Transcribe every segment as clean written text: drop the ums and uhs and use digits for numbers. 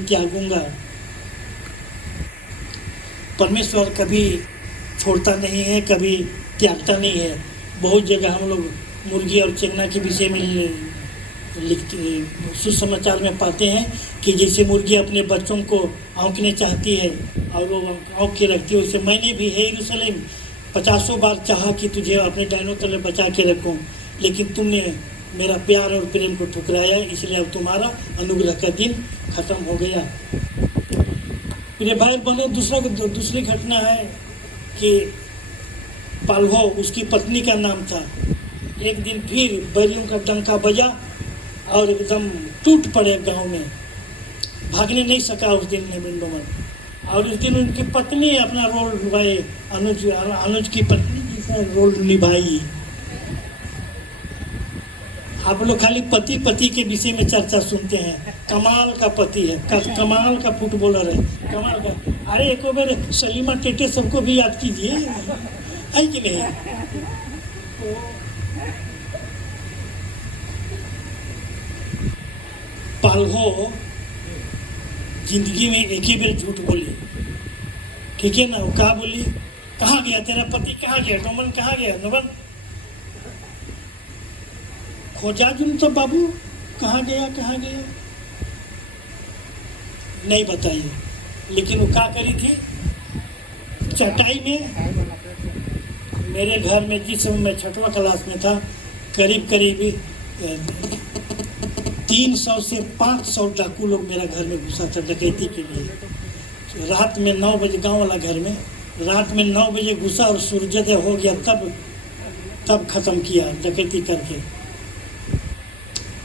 त्यागूंगा। परमेश्वर कभी छोड़ता नहीं है, कभी त्यागता नहीं है। बहुत जगह हम लोग मुर्गी और चिंगना के विषय में लिखते सुसमाचार में पाते हैं कि जैसे मुर्गी अपने बच्चों को औंकने चाहती है और वो औंक के रखती है, उससे मैंने भी हे यरूशलेम 50 बार चाहा कि तुझे अपने डायनों तले बचा के रखूं, लेकिन तुमने मेरा प्यार और प्रेम को ठुकराया, इसलिए अब तुम्हारा अनुग्रह का दिन खत्म हो गया। मेरे भाई बहनों, दूसरी घटना है कि पाल्हो उसकी पत्नी का नाम था। एक दिन फिर बैरियों का डंका बजा और एकदम टूट पड़े गांव में, भागने नहीं सका उस दिन में बिंदोमन। और उस दिन उनकी पत्नी अपना रोल निभाए, अनुज की पत्नी जिसने रोल निभाई। आप लोग खाली पति पति के विषय में चर्चा सुनते हैं। कमाल का पति है, कमाल का फुटबॉलर है, कमाल का। अरे एक बार सलीमा टेटे सबको भी याद कीजिए, है कि नहीं? पाल्हो जिंदगी में एक ही बार झूठ बोली, ठीक है ना? वो कहा बोली, कहाँ गया तेरा पति, कहाँ गया नोमन, कहाँ गया नोमन? खोजा जुन तो बाबू, कहाँ गया कहाँ गया, नहीं बताइए। लेकिन वो क्या करी थी, चटाई में, मेरे घर में जिस समय मैं 6वीं क्लास में था, करीब 300 से 500 डाकू लोग मेरा घर में घुसा था डकैती के लिए। रात में 9 बजे, गांव वाला घर में रात में 9 बजे घुसा और सूर्योदय हो गया तब खत्म किया डकैती करके।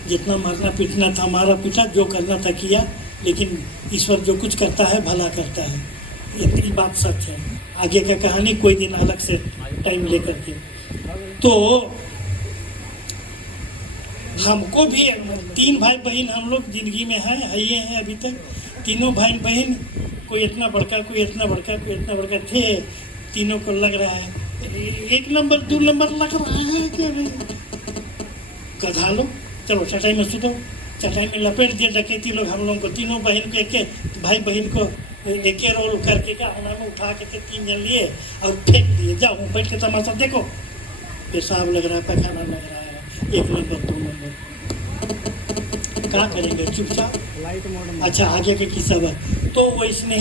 जितना मारना पीटना था मारा पीटा, जो करना था किया, लेकिन ईश्वर जो कुछ करता है भला करता है, ये बात सच है। आगे का कहानी कोई दिन अलग से टाइम लेकर के। तो हमको भी 3 भाई बहन हम लोग जिंदगी में है ये हैं अभी तक। तीनों भाई बहन, कोई इतना बड़का, कोई इतना बड़का, कोई इतना बड़का थे। तीनों को लग रहा है 1 नंबर 2 नंबर लग रहा है क्या नहीं? गधा लो, चलो चटाई में सुतो, चटाई में लपेट दिए डकैती लोग हम लोगों को। तीनों बहन को एक भाई बहन को एक रोल करके का में उठा के 3 जन लिए और फेंक दिए। जाओ बैठ के तमाशा देखो, पेशाब लग रहा है, पैखाना लग रहा है, 1 नंबर 2 नंबर। क्या करेंगे चुपचाप? अच्छा आगे के किस्सा है। तो वो इसने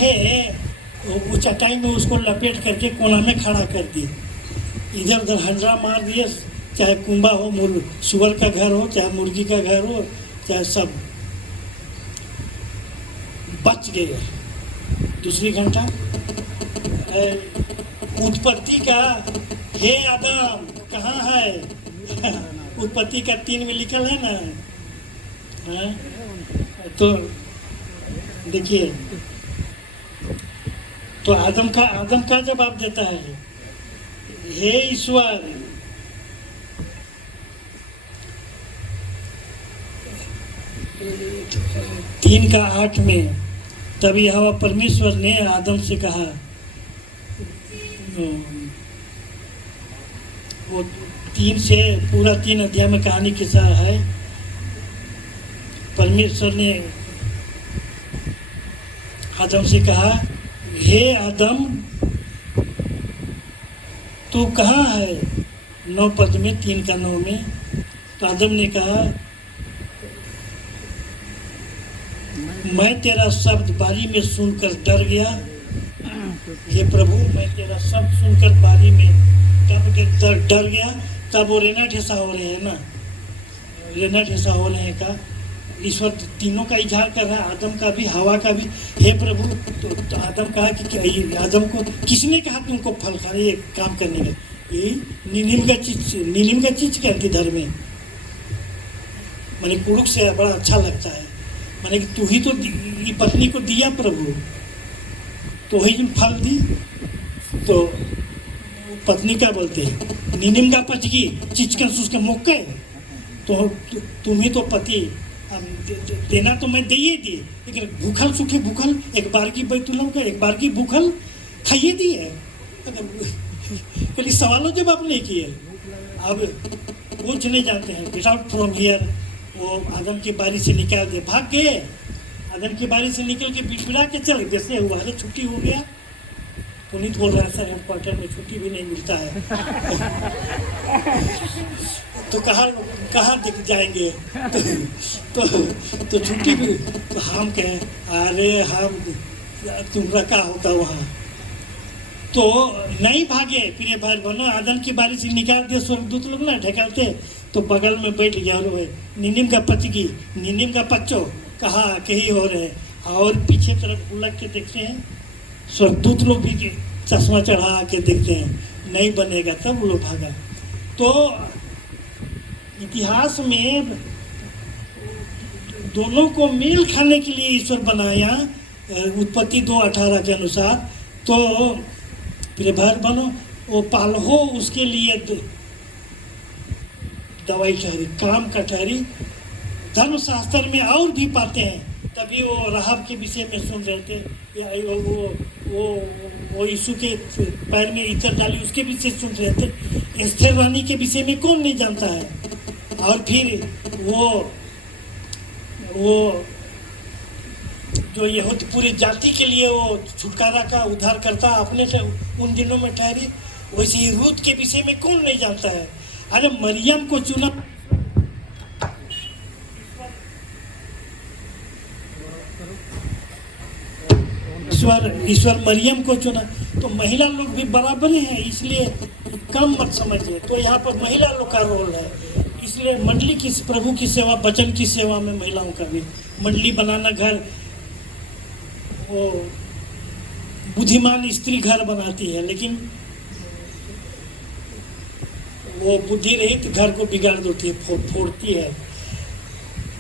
वो चटाई में उसको लपेट करके कोना में खड़ा कर दिए, इधर उधर हंडरा मार दिए। चाहे कुंबा हो, सुअर का घर हो, चाहे मुर्गी का घर हो, चाहे सब बच गए। दूसरी घंटा उत्पत्ति का, हे आदम कहाँ है? उत्पत्ति का 3 में लिखल है ना। तो देखिए, तो आदम का जवाब देता है, हे ईश्वर, 3:8 में, तभी यहोवा परमेश्वर ने आदम से कहा, वो 3 से पूरा 3 अध्याय में कहानी किस्सा है। परमेश्वर ने आदम से कहा, हे आदम तू कहाँ है? 9 पद में, 3:9 में। तो आदम ने कहा, मैं तेरा शब्द बारी में सुनकर डर गया। हे प्रभु, मैं तेरा शब्द सुनकर बारी में डर गया। तब वो रेना ठेसा हो रहे हैं ना, रेना ठेसा हो रहे हैं का ईश्वर तीनों का इजहार कर रहा है, आदम का भी, हवा का भी। हे प्रभु, तो आदम कहा कि आदम को किसने कहा तुमको फल खा ये काम करने का? ये नीलिम का चीज कहती धर्म में, मैंने पुरुष से बड़ा अच्छा लगता है। मैंने कि तू ही तो पत्नी को दिया प्रभु, तो ही फल दी। तो पत्नी क्या बोलते हैं, नीनिम का पचगी चिचकन सुसके मौके, तो तुम ही तो पति, देना तो मैं दे ही दी, लेकिन भूखल सूखे भूखल एक बार की बैतुलों का एक बार की भूखल खाइए दी है। कभी सवालों जवाब नहीं किए। अब वो चले जाते हैं विदाउट फ्रॉम हियर, वो आदम की बारी से निकाल दे, भाग गए। आदन की बारी से निकल के बिड़बिड़ा के चल, जैसे हुआ है छुट्टी हो गया। पुनीत बोल रहा है सर हेडक्वार्टर में छुट्टी भी नहीं मिलता है। तो कहाँ दिख जाएंगे? तो छुट्टी भी तो हम कहें अरे हम तुम्हारा क्या होता वहाँ, तो नहीं भागे। फिर भाई बनो आदन की बारी से निकाल दिए स्वर्गदूत लोग ना ढकालते, तो बगल में बैठ गया रोए निनिम का पचगी निनिम का पच्चो कहा कहीं हो रहे, और पीछे तरफ उलट के देखते हैं स्वर्गदूत लोग भी चश्मा चढ़ा के देखते हैं, नहीं बनेगा, तब वो लोग भागा। तो इतिहास में दोनों को मेल खाने के लिए ईश्वर बनाया, उत्पत्ति 2:18 के अनुसार। तो फिर भाई बनो वो पालहो उसके लिए दवाई ठहरी, काम का ठहरी। धर्मशास्त्र में और भी पाते हैं, तभी वो राहब के विषय में सुन रहे थे, या वो यीशु के पैर में इत्र डाली उसके विषय सुन रहे थे। एस्थर रानी के विषय में कौन नहीं जानता है। और फिर वो जो यहूदी पूरी जाति के लिए वो छुटकारा का उद्धार करता अपने से उन दिनों में ठहरी, वैसे ही रूत के विषय में कौन नहीं जानता है। अरे मरियम को चुना, ईश्वर मरियम को चुना, तो महिला लोग भी बराबर हैं, इसलिए कम मत समझिए। तो यहाँ पर महिला लोग का रोल है, इसलिए मंडली की प्रभु की सेवा, वचन की सेवा में महिलाओं का भी मंडली बनाना। घर वो बुद्धिमान स्त्री घर बनाती है, लेकिन वो बुद्धि रहित घर को बिगाड़ देती है, फोड़ती है।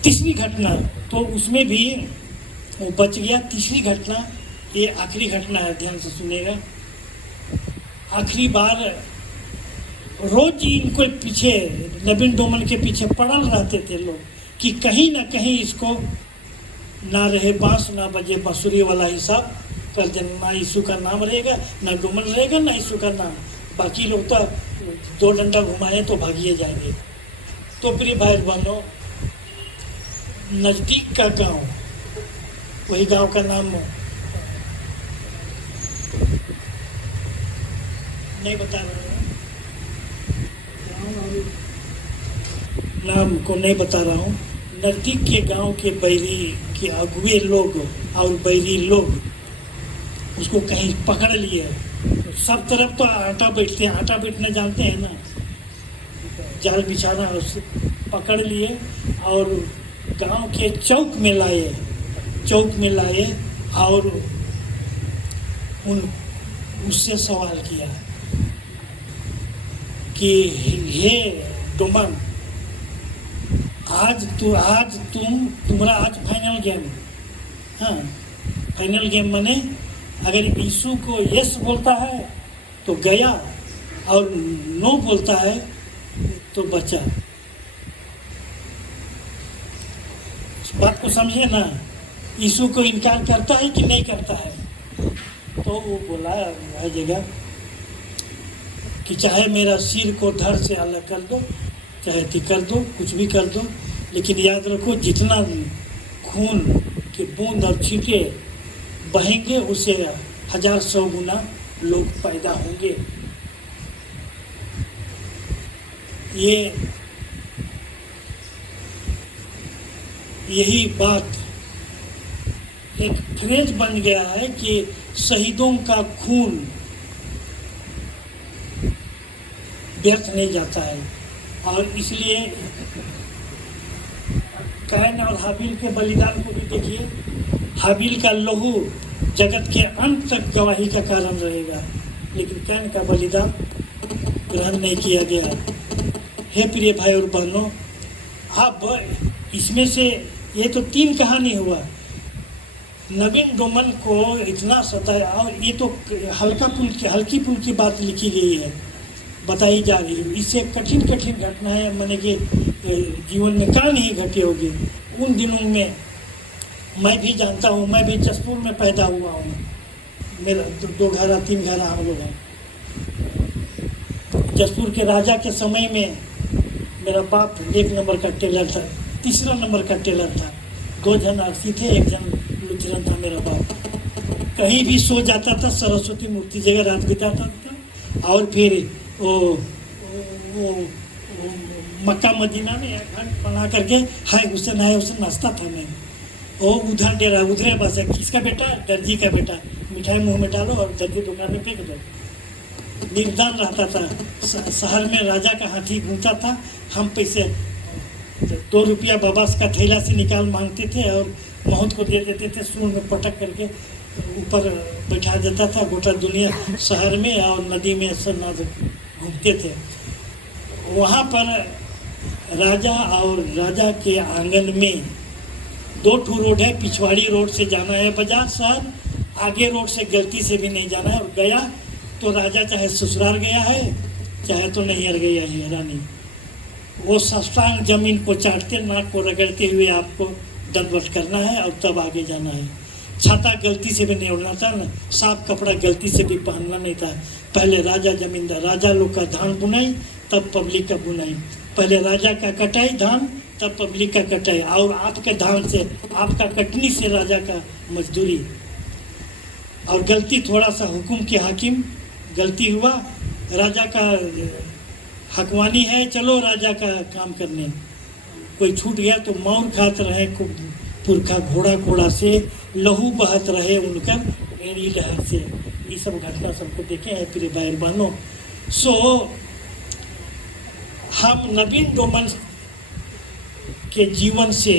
तीसरी घटना तो उसमें भी वो बच गया। तीसरी घटना ये आखिरी घटना है, ध्यान से सुनेगा। आखिरी बार रोज इनको पीछे नबीन डोमन के पीछे पड़ल रहते थे लोग कि कहीं ना कहीं इसको ना रहे बांस ना बजे बांसुरी वाला हिसाब कर देना, ना यीशु का नाम रहेगा ना डोमन रहेगा ना यीशु का नाम, बाकी लोग तो 2 डंडा घुमाए तो भागिए जाएंगे। तो प्रिय भाई बहनों, नज़दीक का गांव, वही गांव का नाम नहीं बता रहा हूँ, नाम को नहीं बता रहा हूँ। नज़दीक के गांव के बैरी के अगुए लोग और बैरी लोग उसको कहीं पकड़ लिए। सब तरफ तो आटा बैठते हैं, आटा बैठना जानते हैं ना, जाल बिछाना, उससे पकड़ लिए और गांव के चौक में लाए और उससे सवाल किया कि हे डोमन, तुम्हारा आज फाइनल गेम। हाँ, फाइनल गेम माने अगर यीशु को यस बोलता है तो गया और नो बोलता है तो बचा। इस बात को समझिए ना, यीशु को इनकार करता है कि नहीं करता है। तो वो बोला हर जगह कि चाहे मेरा सिर को धड़ से अलग कर दो, चाहे कर दो, कुछ भी कर दो, लेकिन याद रखो जितना खून के बूंद और छींटे बहेंगे उससे 1000-100 गुना लोग पैदा होंगे। यही बात एक फ्रेज बन गया है कि शहीदों का खून व्यर्थ नहीं जाता है। और इसलिए कैन और हाबिल के बलिदान को भी देखिए, हाबिल का लहू जगत के अंत तक गवाही का कारण रहेगा, लेकिन कैन का बलिदान ग्रहण नहीं किया गया। हे प्रिय भाई और बहनों, अब इसमें से ये तो 3 कहानी हुआ। नवीन डोमन को इतना सताया, और ये तो हल्की पुल की बात लिखी गई है, बताई जा रही है। इससे कठिन घटनाएं मैंने कि जीवन में कहाँ नहीं घटी होगी। उन दिनों में मैं भी जानता हूँ, मैं भी जसपुर में पैदा हुआ हूँ, मेरा 2 घरा 3 घरा हम लोग हैं। जसपुर के राजा के समय में मेरा बाप 1 नंबर का टेलर था, 3रा नंबर का टेलर था। 2 जन आरसी थे, 1 जन था मेरा बाप। कहीं भी सो जाता था, सरस्वती मूर्ति जगह रात बिताता था। और फिर वो मक्का मदीना में एक घर बना करके हाय हुसैन नाचता था मैं। वो उधर डेरा उधरे बस है, किसका बेटा? दर्जी का बेटा। मिठाई मुंह में डालो और दर्जी दुकान में फेंक दो। निर्धन रहता था। शहर में राजा का हाथी घूमता था। हम पैसे 2 रुपया बाबा का थैला से निकाल मांगते थे और महूत को दे देते थे। सूंड में पटक करके ऊपर बैठा देता था। गोटा दुनिया शहर में और नदी में सब घूमते थे। वहाँ पर राजा और राजा के आंगन में 2 ठू रोड है। पिछवाड़ी रोड से जाना है बाजार शहर, आगे रोड से गलती से भी नहीं जाना है। और गया तो राजा चाहे ससुराल गया है चाहे तो नैहर गया है रानी। वो साष्टांग जमीन को चाटते, नाक को रगड़ते हुए आपको दंडवत करना है और तब आगे जाना है। छाता गलती से भी नहीं उड़ना था ना, साफ कपड़ा गलती से भी पहनना नहीं था। पहले राजा जमींदार, राजा लोग का धान बुनाई तब पब्लिक का बुनाई। पहले राजा का कटाई धान तब पब्लिक का कटाई। और आपके धान से, आपका कटनी से राजा का मजदूरी। और गलती थोड़ा सा हुकुम के हाकिम गलती हुआ, राजा का हकवानी है, चलो राजा का काम करने, कोई छूट गया तो मौर खात रहे पुरखा घोड़ा घोड़ा से, लहू बहत रहे उनका एड़ी लहर से। ये सब घटना सबको देखे हैं प्रिय भाई बहनों। सो हम नवीन डोमन के जीवन से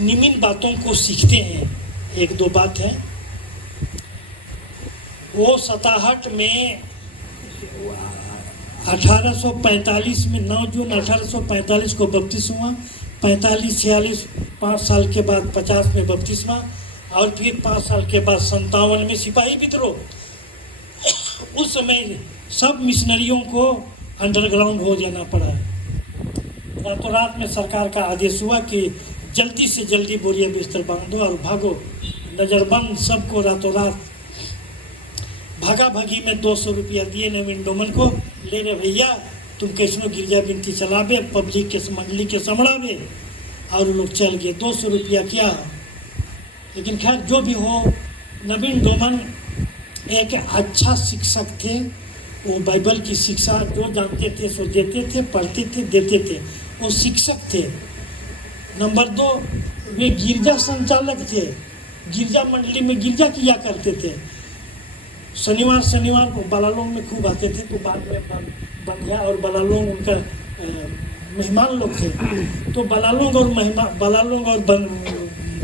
निम्न बातों को सीखते हैं। 1-2 बात है। वो सताहट में 1845 में 9 जून 1845 को बपतिस्मा, 45-46 5 साल के बाद 50 में बपतिस्मा, और फिर 5 साल के बाद 57 में सिपाही विद्रोह। उस समय सब मिशनरियों को अंडरग्राउंड हो जाना पड़ा। रातों रात में सरकार का आदेश हुआ कि जल्दी से जल्दी बोरिया बिस्तर बांध दो और भागो। नजरबंद सबको रातों रात भागा भागी में 200 रुपया दिए नवीन डोमन को। ले रे भैया, तुम कैसनो गिरजा बिनती चलावे, पब्लिक के मंडली के संभड़ावे। और लोग चल गए। 200 रुपया क्या। लेकिन खैर जो भी हो, नवीन डोमन एक अच्छा शिक्षक थे। वो बाइबल की शिक्षा जो जानते थे सो देते थे, पढ़ते थे, देते थे। वो शिक्षक थे। नंबर 2, वे गिरजा संचालक थे। गिरजा मंडली में गिरजा किया करते थे। शनिवार को बलालोंग में खूब आते थे। तो बाद में बंधिया और बलालोंग उनका मेहमान लोग थे। तो बलालोंग और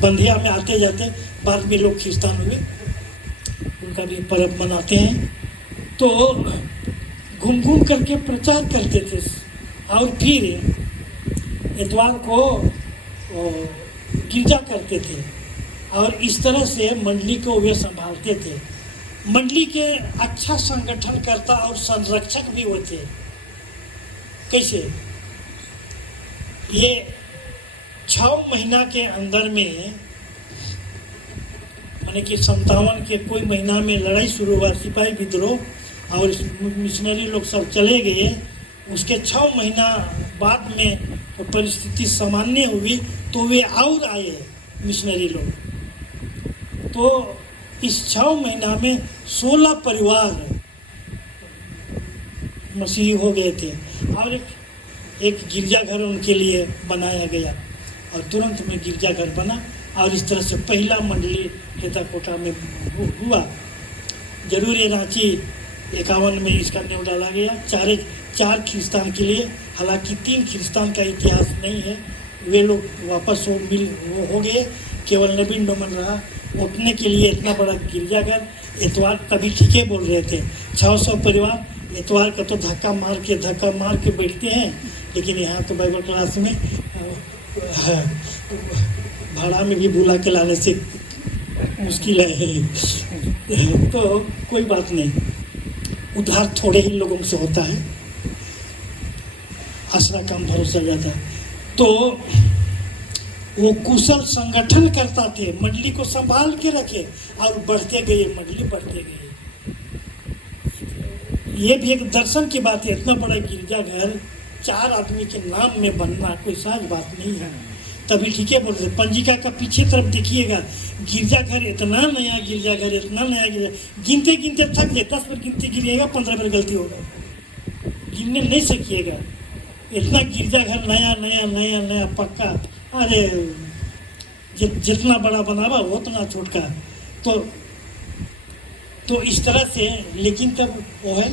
बंधिया में आते जाते। बाद में लोग खिस्तान हुए, उनका भी पर्व मनाते हैं। तो घूम घूम करके प्रचार करते थे। और फिर इतवार को गिरजा करते थे। और इस तरह से मंडली को वे संभालते थे। मंडली के अच्छा संगठनकर्ता और संरक्षक भी होते। कैसे? ये 6 महीना के अंदर में, माने कि 57 के कोई महीना में लड़ाई शुरू हुआ, सिपाही विद्रोह, और मिशनरी लोग सब चले गए। उसके 6 महीना बाद में तो परिस्थिति सामान्य हुई तो वे और आए मिशनरी लोग। तो इस 6 महीना में 16 परिवार मसीही हो गए थे। और एक गिरजाघर उनके लिए बनाया गया और तुरंत में गिरजाघर बना। और इस तरह से पहला मंडली केताकोटा में हुआ। जरूर ये रांची 51 में इसका नींव डाला गया। 4 खिस्तान के लिए। हालांकि 3 खिस्तान का इतिहास नहीं है। वे लोग वापस हो गए। केवल नवीन डोमन रहा। उठने के लिए इतना बड़ा गिरजाघर। इतवार तभी ठीके बोल रहे थे। 600 परिवार इतवार का तो धक्का मार के बैठते हैं। लेकिन यहाँ तो बाइबल क्लास में भाड़ा में भी बुला के लाने से मुश्किल है। तो कोई बात नहीं, उधार थोड़े ही लोगों से होता है, आसरा कम भरोसा ज़्यादा। तो वो कुशल संगठन करता थे, मंडली को संभाल के रखे और बढ़ते गए, मंडली बढ़ते गए। ये भी एक दर्शन की बात है। इतना बड़ा गिरजाघर 4 आदमी के नाम में बनना कोई सहज बात नहीं है। तभी ठीक है बोल रहे। पंजिका का पीछे तरफ देखिएगा, गिरजाघर इतना नया, गिरजाघर इतना नया, गिनते गिनते थक जाए, 10 पर गिनते गिरिएगा, 15 पर गलती होगा, गिनने नहीं सकिएगा। इतना गिरजाघर नया नया नया नया पक्का। अरे जितना बड़ा बनावा उतना छोटका। तो इस तरह से, लेकिन तब वो है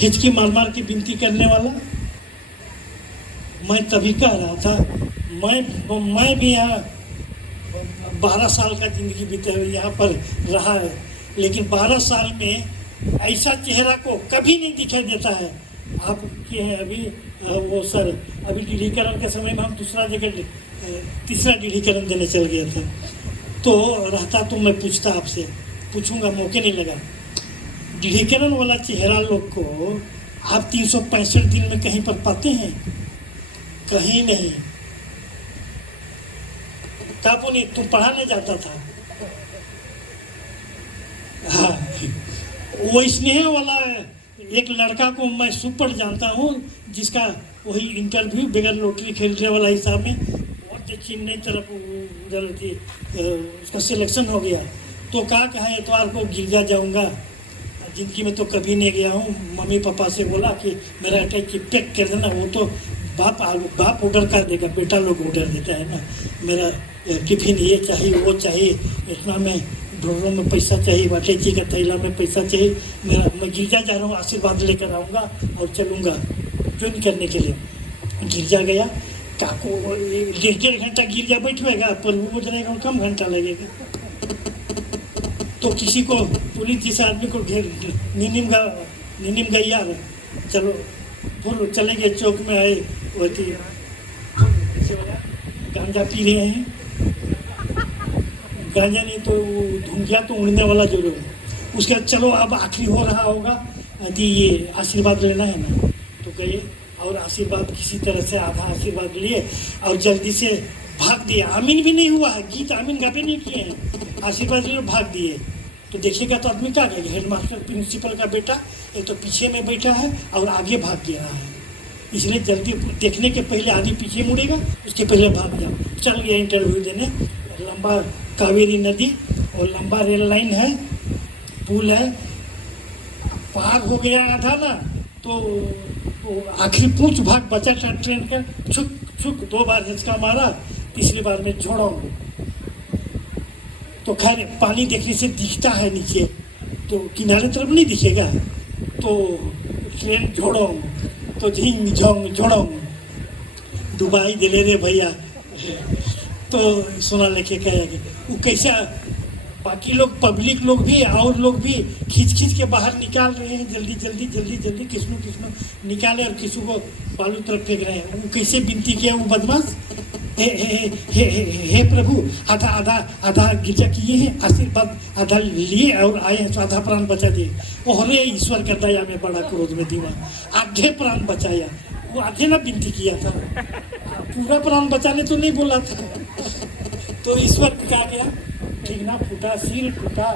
हिचकी मार मार के विनती करने वाला। मैं तभी कह रहा था, मैं भी यहाँ 12 साल का ज़िंदगी बीते हुए यहाँ पर रहा है, लेकिन 12 साल में ऐसा चेहरा को कभी नहीं दिखाई देता है। आप के हैं अभी वो सर, अभी ढीढ़ीकरण के समय में हम तीसरा ढीढ़ीकरण देने चल गए थे, तो रहता तो मैं पूछता, आपसे पूछूंगा, मौके नहीं लगा। ढीढ़ीकरण वाला चेहरा लोग को आप 365 दिन में कहीं पर पाते हैं? कहीं नहीं। काबू नहीं, तुम पढ़ाने जाता था। हाँ, वो स्नेह वाला एक लड़का को मैं सुपर जानता हूँ, जिसका वही इंटरव्यू बगैर लॉटरी खरीदने वाला हिसाब में बहुत चेन्नई तरफ उधर थी, उसका सिलेक्शन हो गया। तो कहा है एतवार को गिरजा जाऊँगा, जिंदगी में तो कभी नहीं गया हूँ। मम्मी पापा से बोला कि मेरा अटैच पैक कर देना, वो तो बाप ऑर्डर कर देगा, बेटा लोग ऑर्डर देता है ना। मेरा टिफिन ये चाहिए वो चाहिए, इतना में ढोरों में पैसा चाहिए, बाटेची का थैला में पैसा चाहिए। मैं गिरजा जा रहा हूँ, आशीर्वाद लेकर आऊँगा और चलूँगा ज्वाइन करने के लिए। गिरजा गया, काको 1.5 घंटा गिरजा बैठेगा, पर वो जाएगा कम घंटा लगेगा। तो किसी को पुलिस जैसे आदमी को घेर, निनिम गई यार, चलो फिर चले गए। चौक में आए, वही गांजा पी रहे हैं, गांजा नहीं तो धुंगिया तो उड़ने वाला जरूर है। उसके बाद चलो अब आखिरी हो रहा होगा, यदि ये आशीर्वाद लेना है ना, तो गए और आशीर्वाद किसी तरह से आधा आशीर्वाद लिए और जल्दी से भाग दिए। आमीन भी नहीं हुआ है, गीत आमीन गापे नहीं किए हैं, आशीर्वाद लिए भाग दिए। तो देखिएगा तो आदमी क्या कहेगा, हेडमास्टर प्रिंसिपल का बेटा एक तो पीछे में बैठा है और आगे भाग गया है, इसलिए जल्दी देखने के पहले आगे पीछे मुड़ेगा, उसके पहले भाग जाओ। चल गया इंटरव्यू देने। लंबा कावेरी नदी और लंबा रेल लाइन है, पुल है, पार हो गया आधा ना, तो आखिरी पूछ भाग बचा था ट्रेन का। छुक छुक 2 बार हिचका मारा, तीसरी बार में छोड़ा। तो खैर पानी देखने से दिखता है नीचे, तो किनारे तरफ नहीं दिखेगा, तो ट्रेन जोड़ो तो झिंग झोंग जोड़ो, डुबाई दिले रे भैया। तो सुना लेके कहेंगे वो कैसा, बाकी लोग पब्लिक लोग भी और लोग भी खींच के बाहर निकाल रहे हैं, जल्दी जल्दी जल्दी जल्दी किसनो निकाले और किसी को बालू तरफ फेंक रहे हैं। वो कैसे विनती किया वो बदमाश, हे प्रभु, आधा गिरजा किए हैं, आशीर्वाद आधा लिए और आए हैं, तो आधा प्राण बचा दिए। ओहरे ईश्वर का दया में बड़ा क्रोध में दीवा, आधे प्राण बचाया। वो आधे ना विनती किया था, पूरा प्राण बचाने तो नहीं बोला था। तो ईश्वर कहा गया, ठीक ना, फूटा सिर फूटा,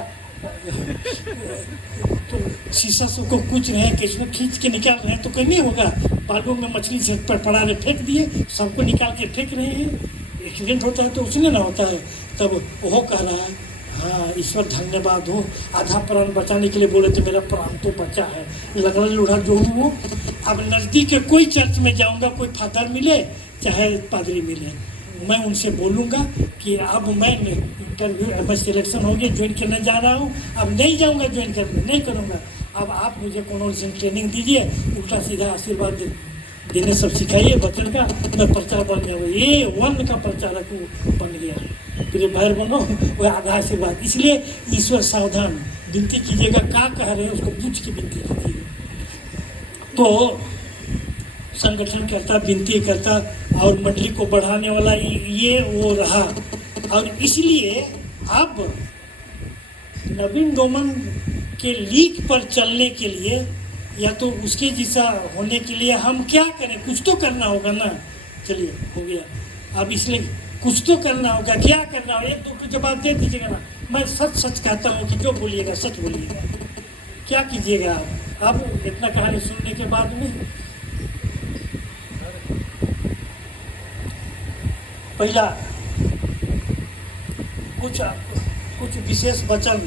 तो शीशा से को कुछ रहे, किसको खींच के निकाल रहे हैं, तो कहीं नहीं होगा। बालू में मछली से पड़ा रहे, फेंक दिए, सबको निकाल के फेंक रहे हैं। एक्सीडेंट होता है तो उसने ना होता है। तब वो कह रहा है, हाँ ईश्वर धन्यवाद हो, आधा प्राण बचाने के लिए बोले थे, मेरा प्राण तो बचा है। लगड़ा लूढ़ा जो हूँ, अब नज़दीक के कोई चर्च में जाऊँगा, कोई फादर मिले चाहे पादरी मिले, मैं उनसे बोलूँगा कि अब मैं इंटरव्यू में सिलेक्शन हो गया, ज्वाइन करने जा रहा हूँ, अब नहीं जाऊँगा ज्वाइन करने, नहीं करूँगा। अब आप मुझे कॉन्वर्सेशन ट्रेनिंग दीजिए, उल्टा सीधा आशीर्वाद देने सब सिखाइए बचन का, मैं प्रचार बन गया, ये वन का प्रचारक बन गया। फिर बाहर बनो, वह आधा आशीर्वाद। इसलिए ईश्वर सावधान, विनती कीजिएगा, क्या कह रहे हैं उसको पूछ के विनती कीजिएगा। तो संगठन करता, विनती करता और मंडली को बढ़ाने वाला ये वो रहा। और इसलिए अब नवीन डोमन के लीक पर चलने के लिए या तो उसके जैसा होने के लिए हम क्या करें, कुछ तो करना होगा ना। चलिए हो गया, अब इसलिए कुछ तो करना होगा, क्या करना होगा, एक दो को जवाब दे दीजिएगा ना। मैं सच सच कहता हूँ कि जो बोलिएगा सच बोलिएगा, क्या कीजिएगा आप। अब इतना कहानी सुनने के बाद में पहला कुछ कुछ विशेष वचन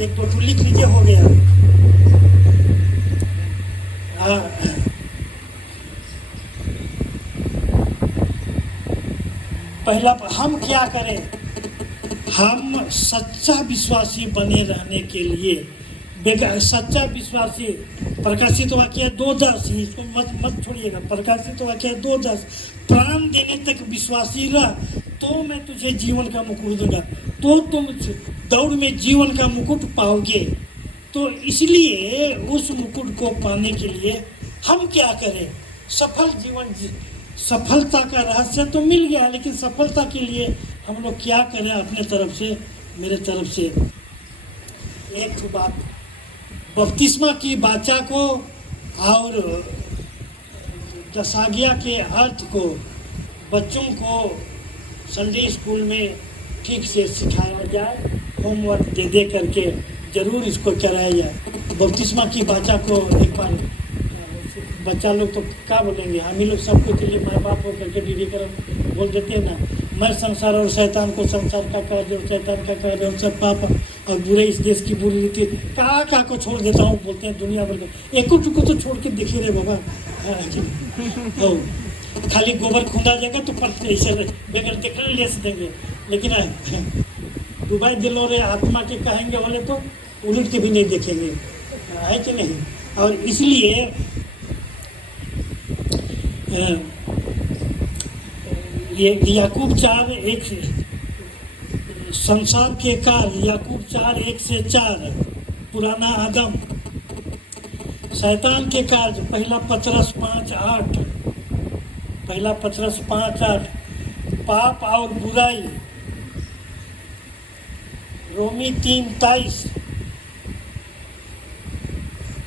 एक दो ठो लिख लीजिए, हो गया। पहला, हम क्या करें? हम सच्चा विश्वासी बने रहने के लिए, सच्चा विश्वासी, प्रकाशित वाक्य 2:10, इसको मत छोड़िएगा। प्रकाशित वाक्य 2:10, प्राण देने तक विश्वासी रह तो मैं तुझे जीवन का मुकुट दूंगा, तो तुम दौड़ में जीवन का मुकुट पाओगे। तो इसलिए उस मुकुट को पाने के लिए हम क्या करें? सफल जीवन सफलता का रहस्य तो मिल गया, लेकिन सफलता के लिए हम लोग क्या करें अपने तरफ से, मेरे तरफ से एक बात, बपतिस्मा की वाचा को और दशाज्ञा के अर्थ को बच्चों को संडे स्कूल में ठीक से सिखाया जाए, होमवर्क दे करके जरूर इसको कराया जाए। बपतिस्मा की वाचा को एक बार बच्चा लोग तो क्या बोलेंगे, हम ही लोग सबको के लिए माँ बाप होकर के दीदी कर बोल देते हैं ना, मैं संसार और शैतान को संसार का कर दे, शैतान का कर दे, सब पाप और बुरे इस देश की बुरी रीति का को छोड़ देता हूँ, बोलते हैं दुनिया भर के। एक को तो छोड़ के देखिए रे बाबा, खाली गोबर खूंदा जाएगा तो पर ऐसे बगैर देखने ले देंगे, लेकिन डुबाई दिलो रे आत्मा के कहेंगे बोले तो उलट के भी नहीं देखेंगे, है कि नहीं? और इसलिए ये याकूब 4:1, संसार के कार्य, याकूब 4:1-4, पुराना आदम, शैतान के कार्य, पहला पतरस 5:8, पहला पतरस 5:8, पाप और बुराई, रोमी 3:23,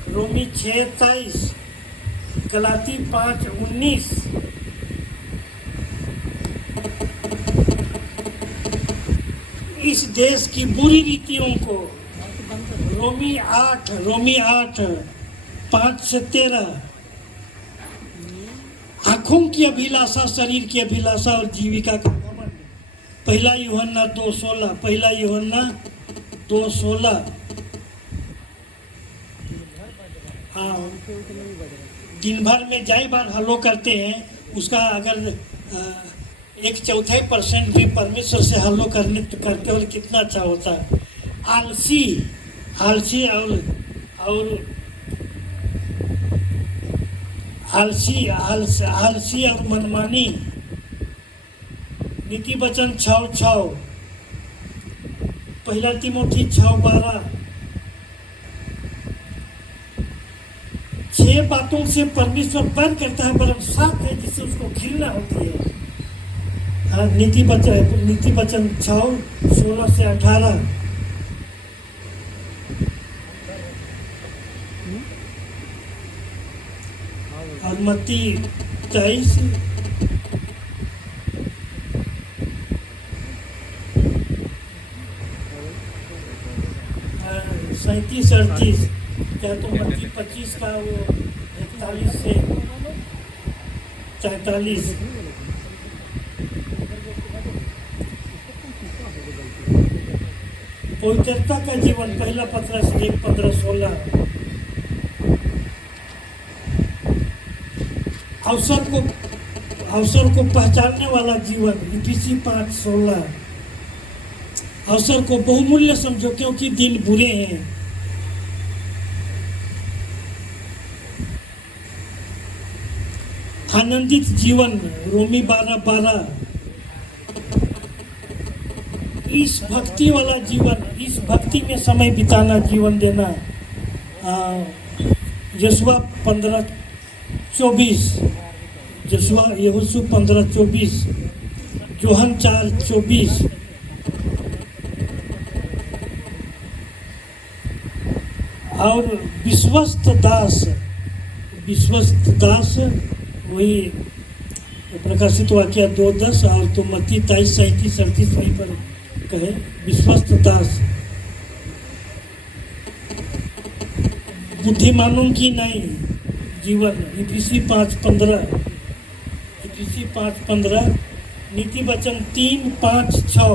रोमी 6:23, गलाती 5:19, इस देश की बुरी रीतियों को, रोमी 8 5-13, आँखों की अभिलाषा, शरीर की अभिलाषा और जीविका का घमंड, पहला यूहन्ना 2:16, पहला यूहन्ना 2:16। हाँ, दिन भर में जाई बार हलो करते हैं, उसका अगर 1/4% भी परमेश्वर से हलो करते हुए कितना अच्छा होता है। आलसी और मनमानी, नीति वचन 6:6, पहला तिमोथी 6:12, 6 बातों से परमेश्वर बैर करता है, वरन 7 है जिससे उसको घृणा होती है। हाँ, नीति वचन 6:16-18, और मत्ती 23, हाँ, 37-38, क्या तो मत्ती 25 का वो 41 से 44, पवित्रता का जीवन, पहला पतरस 1:15-16, अवसर को पहचानने वाला जीवन, इफिसी 5:16, अवसर को बहुमूल्य समझो क्योंकि दिन बुरे हैं। आनंदित जीवन, रोमी 12:12, इस भक्ति वाला जीवन, इस भक्ति में समय बिताना, जीवन देना, यहोशू 15:24, यहोशू 15:24, जोहन 4:24, और विश्वस्त दास वही प्रकाशित वाक्य 2:10, और तो मत्ती 23-37-38 वहीं पर कहे, विश्वस्त दास, बुद्धिमानों की नहीं जीवन, इफिसी 5:15, नीति वचन 3, 5, 6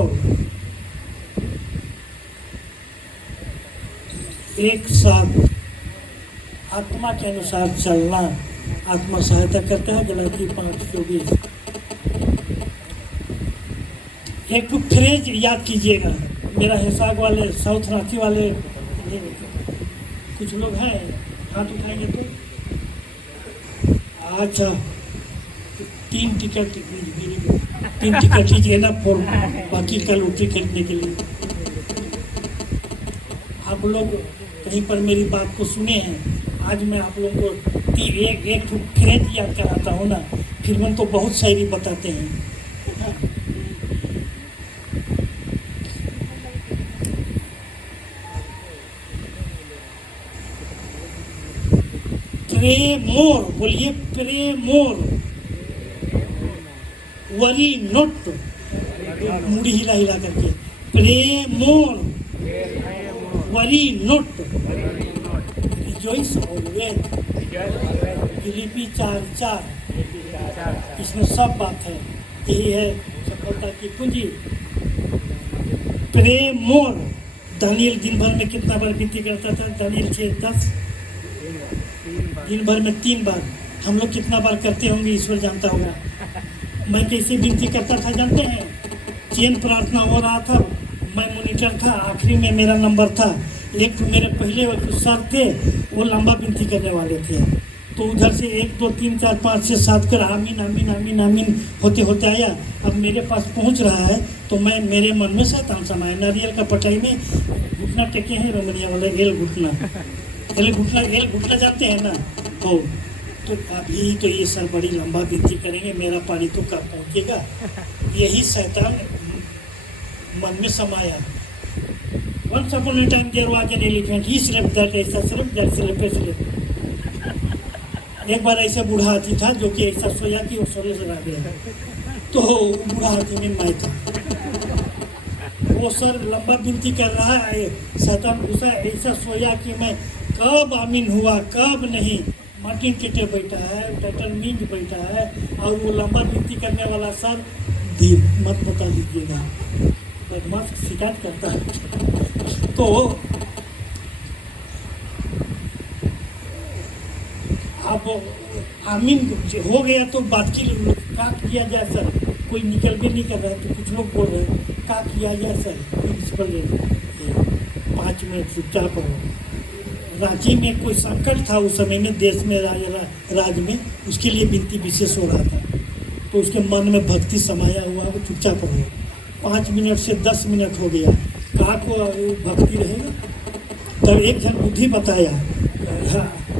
एक साथ आत्मा के अनुसार चलना आत्मा सहायता करता है। गलाती 5:24। एक फ्रेज याद कीजिएगा। मेरा हिसाब वाले साउथ रांची वाले कुछ लोग हैं, हाथ उठाएंगे तो अच्छा 3 टिकट लीजिए ना फॉर बाकी का लॉटरी खरीदने के लिए। आप लोग कहीं पर मेरी बात को सुने हैं। आज मैं आप लोगों को एक फ्रेज याद कराता हूँ ना, फिर मन तो बहुत शायरी बताते हैं। प्रे मोर, बोलिए प्रे मोर, वरी नोट, मुड़ी हिला हिला करके, pray more, worry not, rejoice always. Philippians 4:4। इसमें सब बात है। यही है सफलता की पूंजी। प्रे मोर। दानियल दिन भर में कितना बार विनती करता था? दानियल 6:10। दिन भर में 3 बार। हम लोग कितना बार करते होंगे ईश्वर जानता होगा। मैं कैसे विनती करता था जानते हैं? चेन प्रार्थना हो रहा था, मैं मॉनिटर था, आखिरी में मेरा नंबर था। एक मेरे पहले सर थे, वो लंबा विनती करने वाले थे, तो उधर से 1, 2, 3, 4, 5, 6, 7 कर आमीन आमीन आमीन आमीन होते होते आया। अब मेरे पास पहुंच रहा है तो मैं मेरे मन में शैतान समाया। नारियल का पटाई में घुटना टेके हैं रोमनिया वाले, एल घुटना जाते हैं ना हो। तो अभी तो ये सर बड़ी लंबा विनती करेंगे, मेरा पानी तो कब पहुँचेगा। यही शैतान मन में समाया। Once upon a time there was an elephant. He slept that ऐसा slept that slept slept. एक बार ऐसे बूढ़ा हाथी था जो कि ऐसा सोया कि वो सोने से रह गया। तो बूढ़ा हाथी में मैं था। वो सर लंबा विनती कर रहा है, शैतान घुसा, ऐसा सोया कि मैं कब आमीन हुआ कब नहीं। मार्टिन टेटे बैठा है, डॉक्टर मिंज बैठा है, और वो लंबा विनती करने वाला सर मत बता दीजिएगा, बदमाश शिकायत करता है। तो अब आमीन हो गया तो बात की क्या किया जाए सर? कोई निकल भी नहीं कर रहा है, तो कुछ लोग बोल रहे हैं क्या किया जाए सर? प्रिंसिपल 5 मिनट चुपचाप रहो। रांची में कोई संकट था उस समय में, देश में राज्य में, उसके लिए विनती विशेष हो रहा था। तो उसके मन में भक्ति समाया हुआ, वो चुपचाप रहो। 5 मिनट से 10 मिनट हो गया, कहा को भक्ति रहेगा। तब एक जन बुद्धि बताया,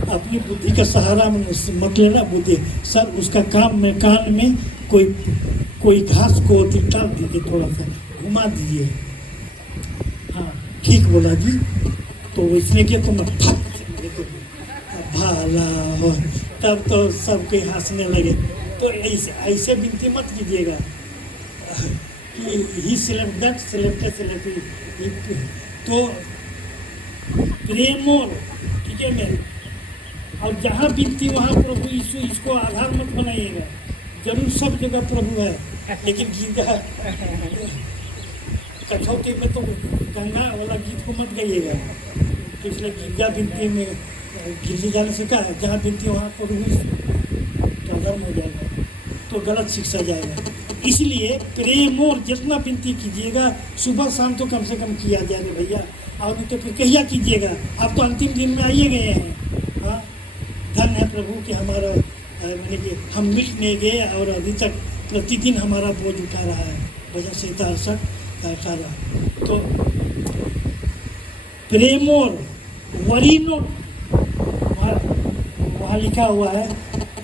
अपनी बुद्धि का सहारा मत लेना बुद्धि सर। उसका काम में कान में कोई घास को डाल दीजिए, थोड़ा सा घुमा दीजिए। हाँ ठीक बोला जी। तो इसने किया तो मत भाला हो, तब तो सब कोई हंसने लगे। तो ऐसे विनती मत कीजिएगा ही सिलेक्ट दैट सिलेक्ट। तो प्रेम और ठीक है मेरे, और जहाँ विनती वहाँ प्रभु यीशु, इसको आधार मत बनाइएगा। जरूर सब जगह प्रभु है, लेकिन गीता कठौती में तो गंगा वाला गीत को मत गाइएगा। तो इसलिए गिरजा विनती में गिरजी जाने से क्या है, जहाँ विनती वहाँ प्रभु तो अधर्म हो जाएगा, तो गलत शिक्षा जाएगा। इसलिए प्रेम और जितना विनती कीजिएगा सुबह शाम तो कम से कम किया जाए भैया, और तो फिर कहिया कीजिएगा। आप तो अंतिम दिन में आइए गए हैं। हाँ धन है प्रभु कि हमारा मैंने कि हम मिट नहीं गए, और अभी तक प्रतिदिन हमारा बोझ उठा रहा है वजह से 68 तो प्रेम और वरीनो वहाँ लिखा हुआ है,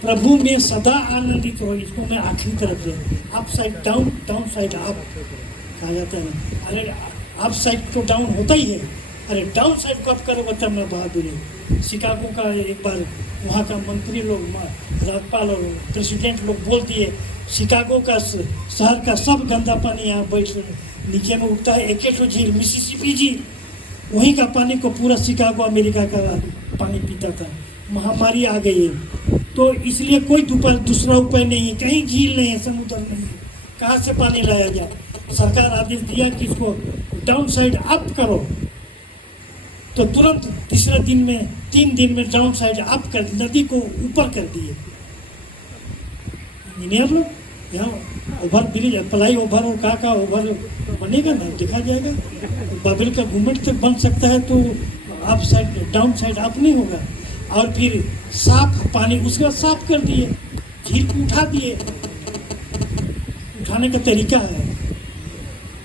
प्रभु में सदा आनंदित हो। इसको मैं आखिरी तरफ से up side down, down side up कहा जाता है। अरे अप साइड तो डाउन होता ही है, अरे डाउन साइड को अप करोगे तब मैं बहादुरी। शिकागो का एक बार वहाँ का मंत्री लोग, राज्यपाल और प्रेसिडेंट लोग बोल दिए, शिकागो का शहर का सब गंदा पानी यहाँ बैठ नीचे में उठता है, एक झील मिसिसिपी झील, वहीं का पानी को पूरा शिकागो अमेरिका का पानी पीता था। महामारी आ गई है, तो इसलिए कोई दूसरा उपाय नहीं है, कहीं झील नहीं है, समुद्र नहीं है, कहाँ से पानी लाया जाए? सरकार आदेश दिया कि इसको डाउन साइड अप करो, तो तुरंत तीसरे दिन में 3 दिन में डाउन साइड अप कर नदी को ऊपर कर दिए इंजीनियर लोग। यहाँ ओवर ब्रिज, फ्लाई ओवर और का ओवर बनेगा ना, देखा जाएगा। बाबेल का घूमट तक बन सकता है, तो up side down side up नहीं होगा। और फिर साफ पानी उसके बाद साफ कर दिए, झील को उठा दिए। उठाने का तरीका है,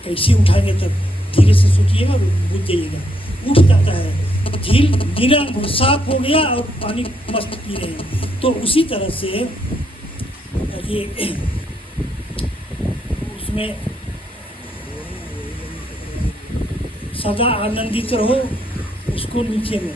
कैसे उठाएंगे? तब धीरे से सोचिएगा, बुझ जाइएगा। उठ जाता है झील, नीरा साफ हो गया और पानी मस्त पी रहे हैं। तो उसी तरह से ये उसमें सदा आनंदित रहो, उसको नीचे में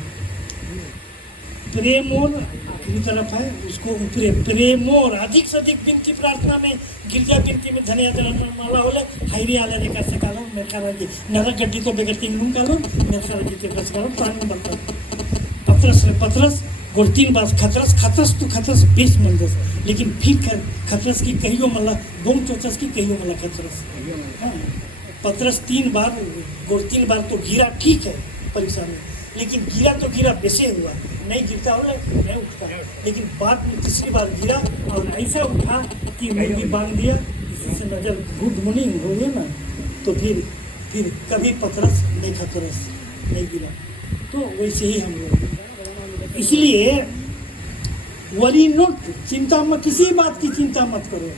प्रेम और आखिरी तरफ है, उसको ऊपरे प्रेम और अधिक से अधिक विनती प्रार्थना में गिरजा विनती में धन्य माला होले हाईरी आला रे का सकालो मेरे ख्याल जी नरक गड्डी को बेगर तीन मुंह कालो मेरे ख्याल जी के बस करो पानी बता पत्रस और 3 बार खतरस तो खतरस 20 मंदस, लेकिन फिर खतरस की कहियो मला बोम चौचस की कहियो मला खतरस। पत्रस 3 बार और 3 बार तो गिरा, ठीक है परीक्षा में, लेकिन गिरा तो गिरा वैसे हुआ, नहीं गिरता हो नहीं उठता। लेकिन बाद में तीसरी बार गिरा और ऐसा उठा कि मुर्गी बांध दिया, इससे नजर गुड मॉर्निंग हो गया ना। तो फिर कभी पतरस नहीं खतरस नहीं गिरा। तो वैसे ही हम लोग, इसलिए वरी नोट, चिंता मत, किसी बात की चिंता मत करो,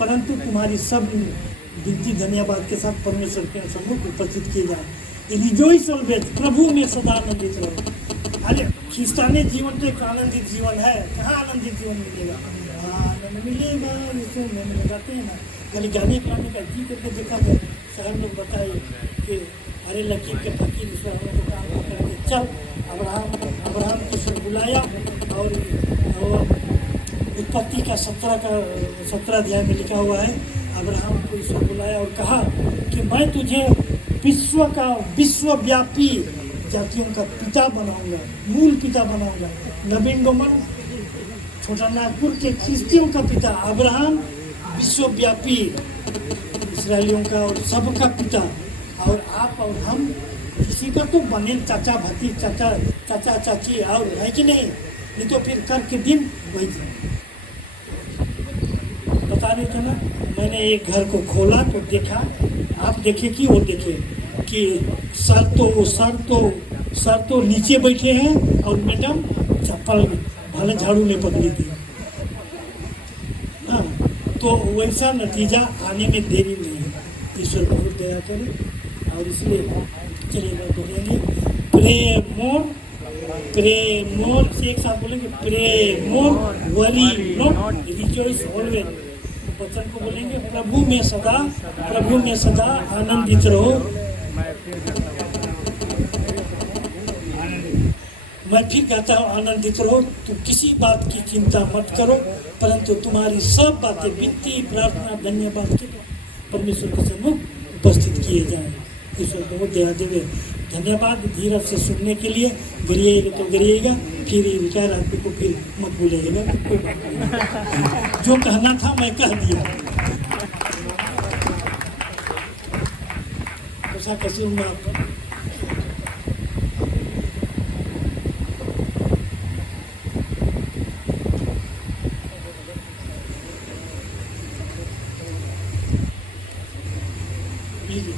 परंतु तुम्हारी सब विनती धन्यवाद के साथ परमेश्वर के सम्मुख उपस्थित किए जाए। रिजॉइस ऑलवेज, प्रभु में सदा आनंदित रहो। अरे खिस्ताने जीवन तो एक आनंदित जीवन है, कहाँ आनंदित जीवन मिलेगा? आनंद मिलेगा जैसे में बताते हैं ना, खाली गाने गाने का जी करके देखा जाए। शहर लोग बताए कि अरे लकीर के फकीर ईश्वर को काम पकड़ के चल, अब्राहम को ईश्वर बुलाया और उत्पत्ति का 17 अध्याय में लिखा हुआ है, अब्राहम को ईश्वर बुलाया और कहा कि मैं तुझे विश्वव्यापी जातियों का पिता बनाऊंगा, मूल पिता बनाऊंगा। नवीन डोमन छोटा नागपुर के ख्रिस्तियों का पिता अब्राहम, विश्वव्यापी इसराइलियों का और सबका पिता। और आप और हम किसी का तो बने चाचा भतीज, चाचा चाची और है कि नहीं तो फिर कर के दिन वही बता रहे थे ना। मैंने एक घर को खोला तो देखा, आप देखे कि वो देखे कि सर तो नीचे बैठे हैं और मैडम चप्पल भले झाड़ू नहीं पकड़ी थी। हाँ, तो वैसा नतीजा आने में देरी नहीं है। ईश्वर बहुत दया करे। और इसलिए चलिए बोलेंगे प्रेमोर से एक साथ बोलेंगे, प्रेमोर वरी नॉट रिजॉइस ऑलवेज। वचन को बोलेंगे, प्रभु में सदा आनंदित रहो। मैं फिर कहता हूँ, आनंदित रहो। तुम किसी बात की चिंता मत करो, परंतु तुम्हारी सब बातें विनती प्रार्थना धन्यवाद के परमेश्वर के सम्मुख उपस्थित किए जाएं। ईश्वर बहुत दया देवे। धन्यवाद धीरज से सुनने के लिए। गिरिएगा तो गिरिएगा, फिर रिटायर आदमी को फिर मत भूलिएगा। जो कहना था मैं कह दिया। ऐसा कैसे हूँ मैं आपको? लीजिए।